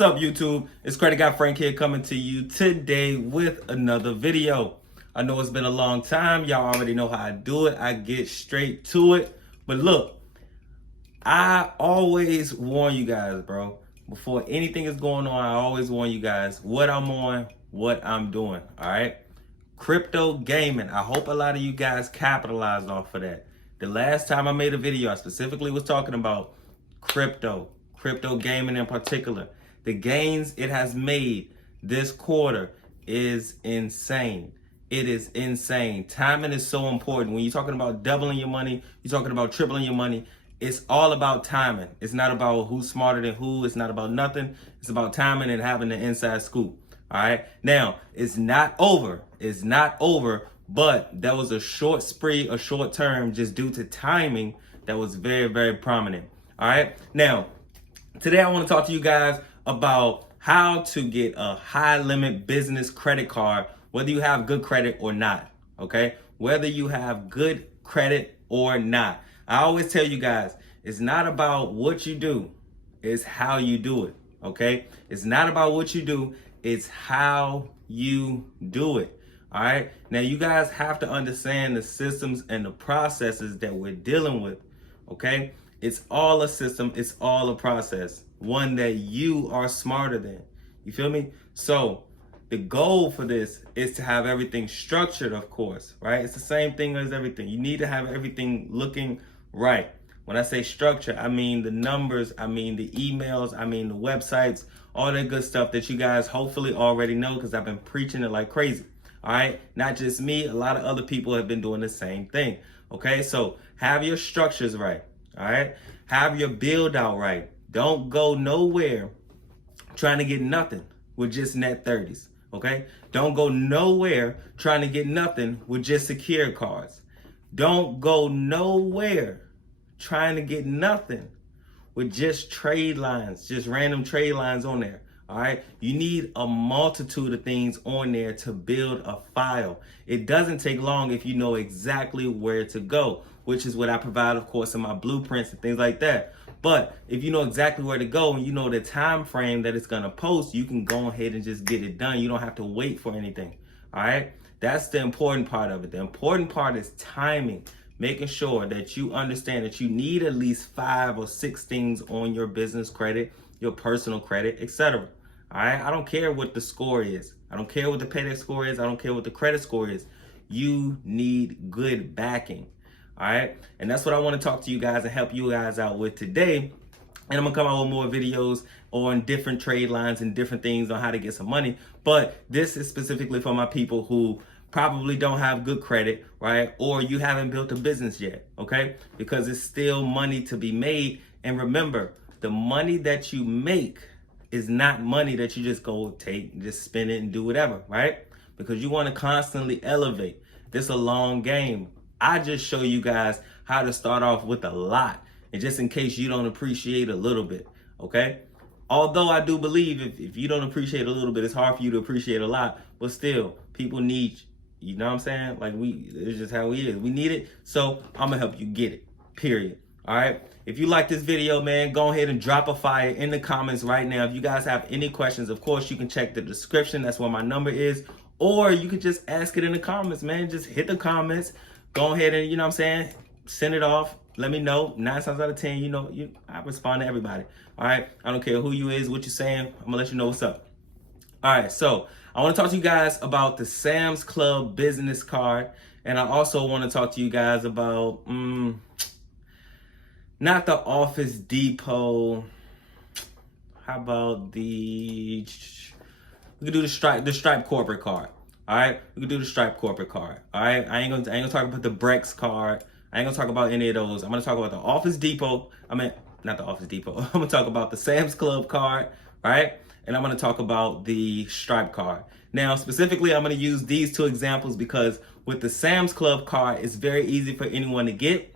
What's up, YouTube? It's Credit Guy Frank here coming to you today with another video. I know it's been a long time. Y'all already know how I do it. I get straight to it. But look, I always warn you guys, bro. Before anything is going on, I always warn you guys what I'm on, what I'm doing, all right? Crypto gaming. I hope a lot of you guys capitalized off of that. The last time I made a video, I specifically was talking about crypto gaming in particular. The gains it has made this quarter is insane. It is insane. Timing is so important. When you're talking about doubling your money, you're talking about tripling your money. It's all about timing. It's not about who's smarter than who. It's not about nothing. It's about timing and having the inside scoop. All right. Now, it's not over. It's not over. But that was a short spree, a short term, just due to timing that was very, very prominent. All right. Now, today I want to talk to you guys about how to get a high limit business credit card, whether you have good credit or not. Okay. Whether you have good credit or not. I always tell you guys, it's not about what you do, it's how you do it. Okay. It's not about what you do, it's how you do it. All right. Now you guys have to understand the systems and the processes that we're dealing with. Okay. It's all a system. It's all a process. One that you are smarter than. You feel me? So the goal for this is to have everything structured, of course, right? It's the same thing as everything. You need to have everything looking right. When I say structure, I mean the numbers, I mean the emails, I mean the websites, all that good stuff that you guys hopefully already know because I've been preaching it like crazy. All right. Not just me. A lot of other people have been doing the same thing. Okay. So have your structures right. All right. Have your build out right. Don't go nowhere trying to get nothing with just net 30s. Okay. Don't go nowhere trying to get nothing with just secure cards. Don't go nowhere trying to get nothing with just trade lines, just random trade lines on there. All right. You need a multitude of things on there to build a file. It doesn't take long if you know exactly where to go, which is what I provide, of course, in my blueprints and things like that. But if you know exactly where to go and you know the time frame that it's going to post, you can go ahead and just get it done. You don't have to wait for anything. All right. That's the important part of it. The important part is timing, making sure that you understand that you need at least 5 or 6 things on your business credit, your personal credit, etc. All right. I don't care what the score is. I don't care what the paydex score is. I don't care what the credit score is. You need good backing. All right. And that's what I want to talk to you guys and help you guys out with today. And I'm going to come out with more videos on different trade lines and different things on how to get some money. But this is specifically for my people who probably don't have good credit, right? Or you haven't built a business yet, okay? Because it's still money to be made. And remember, the money that you make is not money that you just go take, just spend it and do whatever, right? Because you want to constantly elevate. This is a long game. I just show you guys how to start off with a lot. And just in case you don't appreciate a little bit, okay? Although I do believe if you don't appreciate a little bit, it's hard for you to appreciate a lot. But still, people need you. You know what I'm saying? Like it's just how we is. We need it. So I'm gonna help you get it, period. All right. If you like this video, man, go ahead and drop a fire in the comments right now. If you guys have any questions, of course, you can check the description. That's where my number is. Or you could just ask it in the comments, man. Just hit the comments. Go ahead and, you know what I'm saying, send it off. Let me know. 9 times out of 10, I respond to everybody. All right. I don't care who you is, what you're saying. I'm gonna let you know what's up. All right. So I want to talk to you guys about the Sam's Club business card. And I also want to talk to you guys about, not the Office Depot. How about we could do the Stripe corporate card. All right. We could do the Stripe corporate card. All right. I ain't gonna talk about the Brex card. I ain't gonna talk about any of those. I'm gonna talk about the Office Depot. Not the Office Depot. I'm gonna talk about the Sam's Club card, right? And I'm gonna talk about the Stripe card. Now, specifically, I'm gonna use these 2 examples because with the Sam's Club card, it's very easy for anyone to get.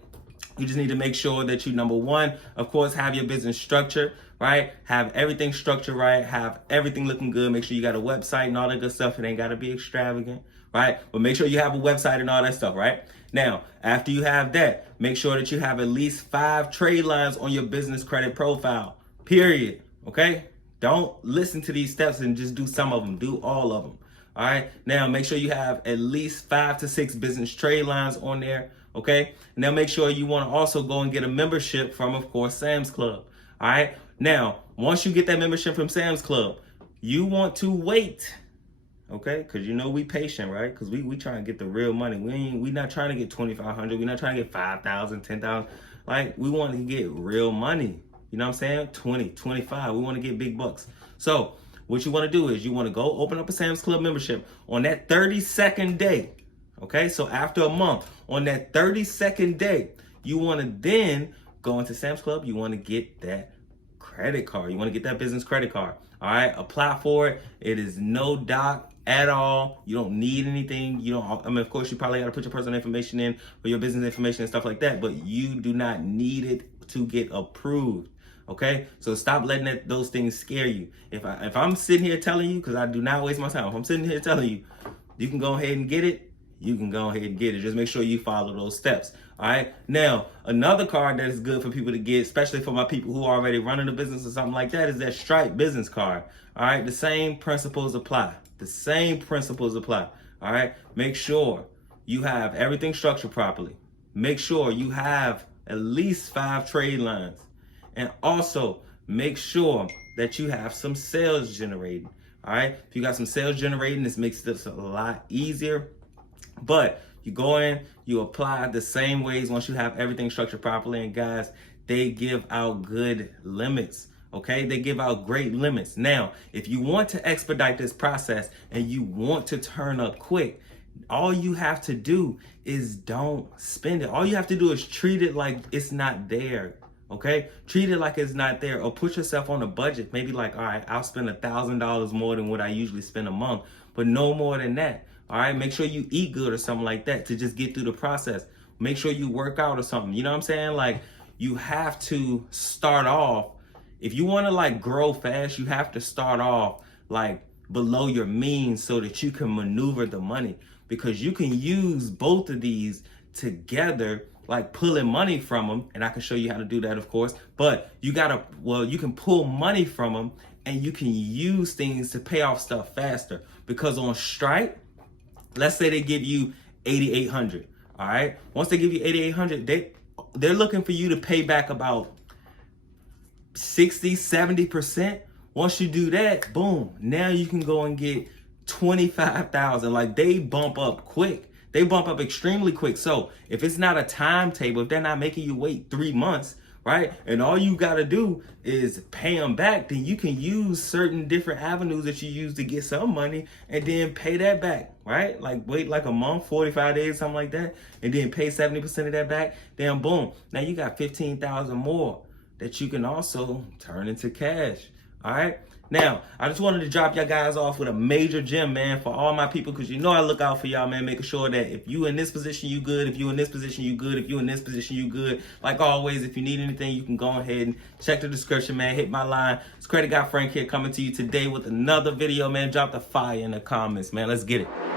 You just need to make sure that you, number one, of course, have your business structured, right? Have everything structured right. Have everything looking good. Make sure you got a website and all that good stuff. It ain't got to be extravagant, right? But make sure you have a website and all that stuff, right? Now, after you have that, make sure that you have at least 5 trade lines on your business credit profile, period, okay? Don't listen to these steps and just do some of them. Do all of them. All right. Now make sure you have at least 5 to 6 business trade lines on there. Okay. Now make sure you want to also go and get a membership from, of course, Sam's Club. All right. Now, once you get that membership from Sam's Club, you want to wait. Okay, because you know we patient, right? Because we trying to get the real money. We not trying to get 2,500. We not trying to get 5,000, 10,000. Like, we want to get real money. You know what I'm saying? 20, 25. We want to get big bucks. So what you want to do is you want to go open up a Sam's Club membership on that 32nd day. Okay, so after a month, on that 32nd day, you want to then go into Sam's Club. You want to get that credit card. You want to get that business credit card. All right, apply for it. It is no doc at all. You don't need anything. You don't, I mean, of course, you probably got to put your personal information in for your business information and stuff like that, but you do not need it to get approved. Okay, so stop letting those things scare you. If I'm sitting here telling you, because I do not waste my time, if I'm sitting here telling you, you can go ahead and get it, you can go ahead and get it. Just make sure you follow those steps. All right. Now, another card that is good for people to get, especially for my people who are already running a business or something like that, is that Stripe business card. All right. The same principles apply. The same principles apply. All right. Make sure you have everything structured properly. Make sure you have at least 5 trade lines. And also make sure that you have some sales generating. All right. If you got some sales generating, this makes this a lot easier. But you go in, you apply the same ways once you have everything structured properly. And guys, they give out good limits. Okay, they give out great limits. Now, if you want to expedite this process and you want to turn up quick, all you have to do is don't spend it. All you have to do is treat it like it's not there. Okay, treat it like it's not there, or put yourself on a budget. Maybe like, all right, I'll spend $1,000 more than what I usually spend a month, but no more than that. All right, make sure you eat good or something like that to just get through the process. Make sure you work out or something. You know what I'm saying? Like, you have to start off. If you want to like grow fast, you have to start off like below your means so that you can maneuver the money, because you can use both of these together, like pulling money from them. And I can show you how to do that, of course, but you can pull money from them and you can use things to pay off stuff faster, because on Stripe, let's say they give you 8,800. All right. Once they give you 8,800, they're looking for you to pay back about 60, 70%. Once you do that, boom, now you can go and get 25,000. Like, they bump up quick. They bump up extremely quick. So if it's not a timetable, if they're not making you wait 3 months, right, and all you got to do is pay them back, then you can use certain different avenues that you use to get some money and then pay that back, right? Like, wait like a month, 45 days, something like that, and then pay 70% of that back. Then boom, now you got 15,000 more that you can also turn into cash. All right. Now, I just wanted to drop y'all guys off with a major gem, man, for all my people, because you know I look out for y'all, man, making sure that if you in this position, you good. If you in this position, you good. If you in this position, you good. Like always, if you need anything, you can go ahead and check the description, man. Hit my line. It's Credit Guy Frank here, coming to you today with another video, man. Drop the fire in the comments, man. Let's get it.